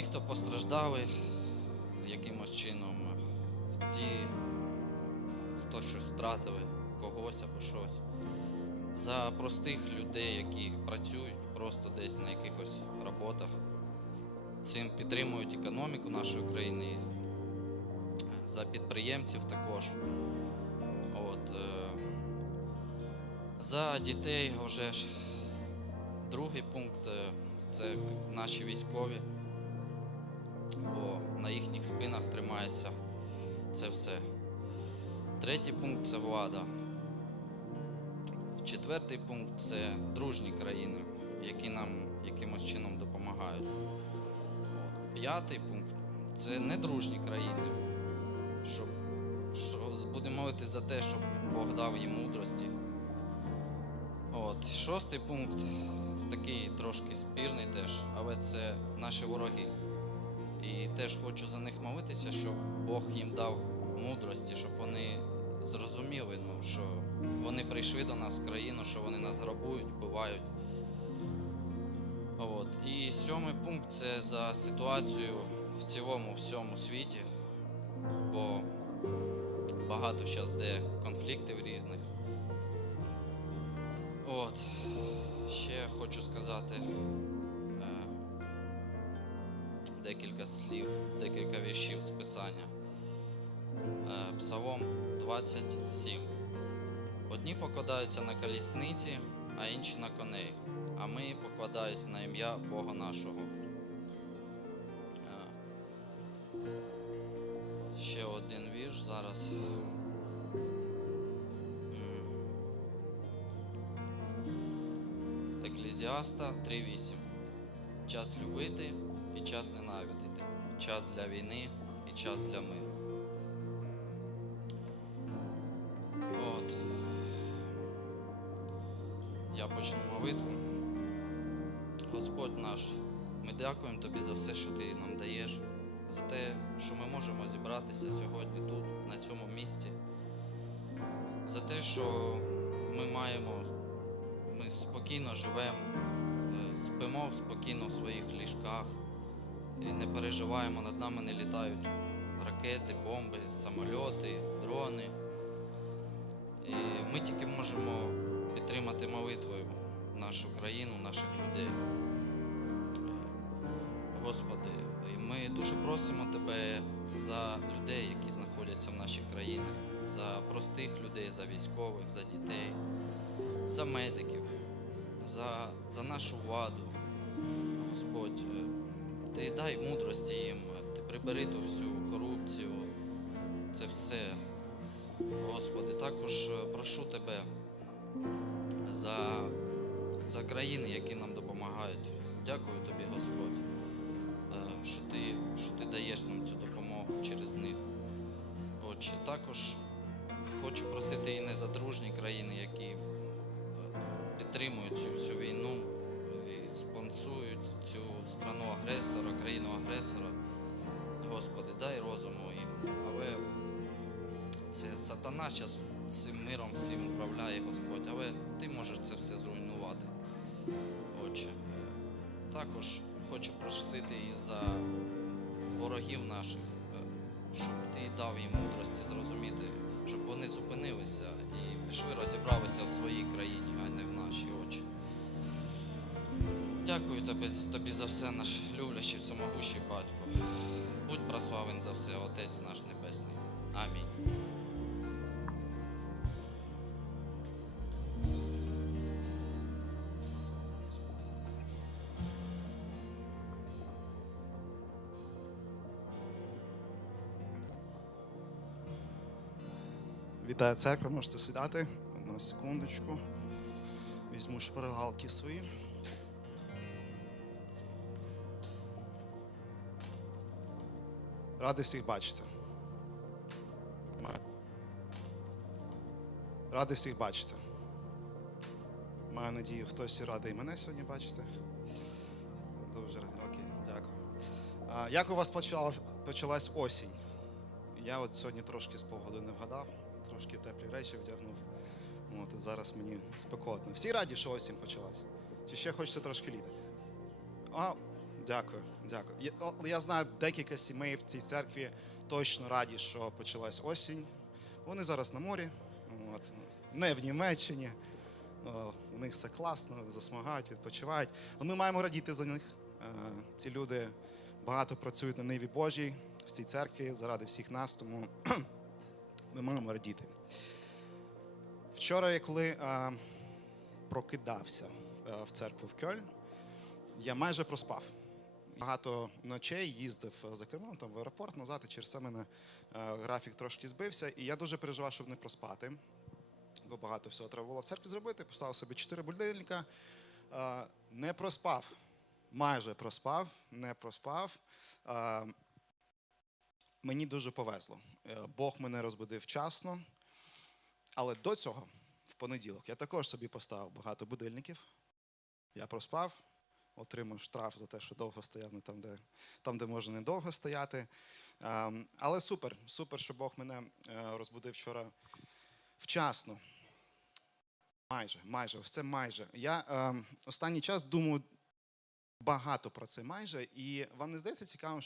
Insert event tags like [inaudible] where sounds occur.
ті, хто постраждали якимось чином, ті, хто щось втратили, когось або щось. За простих людей, які працюють просто десь на якихось роботах, цим підтримують економіку нашої країни, за підприємців також. От, е, за дітей вже ж. Другий пункт е, це наші військові, бо на їхніх спинах тримається це все. Третій пункт це влада. Четвертий пункт це дружні країни, які нам якимось чином допомагають. П'ятий пункт це недружні країни. Щоб, що, будемо молитись за те, щоб Бог дав їм мудрості. От. Шостий пункт такий трошки спірний теж, але це наші вороги. І теж хочу за них молитися, щоб Бог їм дав мудрості, щоб вони зрозуміли, ну, що вони прийшли до нас в країну, що вони нас грабують, вбивають. От. І сьомий пункт це за ситуацію в цілому всьому світі, бо багато зараз де конфліктів різних. От. Ще хочу сказати декілька слів, декілька віршів з Писання. Е, Псалом 27. Одні покладаються на колісниці, а інші на коней, а ми покладаємося на ім'я Бога нашого. Е, Ще один вірш зараз. Еклезіаста 3.8. Час любити і час ненавидити. Час для війни і час для миру. От. Я почну молитву. Господь наш, ми дякуємо Тобі за все, що Ти нам даєш, за те, що ми можемо зібратися сьогодні тут, на цьому місці, за те, що ми маємо, ми спокійно живемо, е, спимо спокійно в своїх ліжках і не переживаємо, над нами не літають ракети, бомби, самольоти, дрони. І ми тільки можемо підтримати молитвою нашу країну, наших людей. Господи, і ми дуже просимо Тебе за людей, які знаходяться в нашій країні, за простих людей, за військових, за дітей, за медиків, за, за нашу владу. Господь, ти дай мудрості їм, ти прибери ту всю корупцію, це все. Господи, також е, прошу Тебе за, за країни, які нам допомагають. Дякую Тобі, Господь, е, що ти, що ти даєш нам цю допомогу через них. Отче, також хочу просити і не за дружні країни, які е, підтримують цю всю війну спонсують цю страну агресора, країну агресора. Господи, дай розуму їм. Але це сатана зараз цим миром всім управляє Господь, але ти можеш це все зруйнувати. Отче. Також хочу просити і за ворогів наших, щоб ти дав їм мудрості зрозуміти, щоб вони зупинилися і пішли розібралися в своїй країні, а не в нашій. Дякую тобі, тобі за все, наш люблячий всемогущий батько. Будь прославен за все, Отець наш Небесний. Амінь. Вітаю церква, можете сідати. Одну секундочку. Візьму шпаргалки свої. Радий всіх бачити. Радий всіх бачити. Маю надію, хтось радий мене сьогодні бачити. Дуже радий. Окей, дякую. А, як у вас почала, почалась осінь? Я от сьогодні трошки з погоди вгадав, трошки теплі речі вдягнув. От, зараз мені спекотно. Всі раді, що осінь почалась? Чи ще хочете трошки літа? А, Дякую, дякую. Я, я знаю декілька сімей в цій церкві точно раді, що почалась осінь. Вони зараз на морі, от, не в Німеччині. О, у них все класно, засмагають, відпочивають. Але ми маємо радіти за них. Е, Ці люди багато працюють на ниві Божій в цій церкві заради всіх нас, тому [clears throat] ми маємо радіти. Вчора, я коли е, прокидався е, в церкву в Кьольн, я майже проспав. Багато ночей їздив е, за кермом там в аеропорт назад, і через це мене е, графік трошки збився. І я дуже переживав, щоб не проспати. Бо багато всього треба було в церкві зробити. Поставив собі чотири будильника. Е, Не проспав. Майже проспав, не проспав. Мені дуже повезло. Бог мене розбудив вчасно. Але до цього, в понеділок, я також собі поставив багато будильників. Я проспав, отримав штраф за те, що довго стояв не там, де, там, де може недовго стояти. Ем, але супер, супер, що Бог мене е, розбудив вчора вчасно. Майже, майже, все майже. Я е, останній час думаю багато про це майже, і вам не здається цікавим,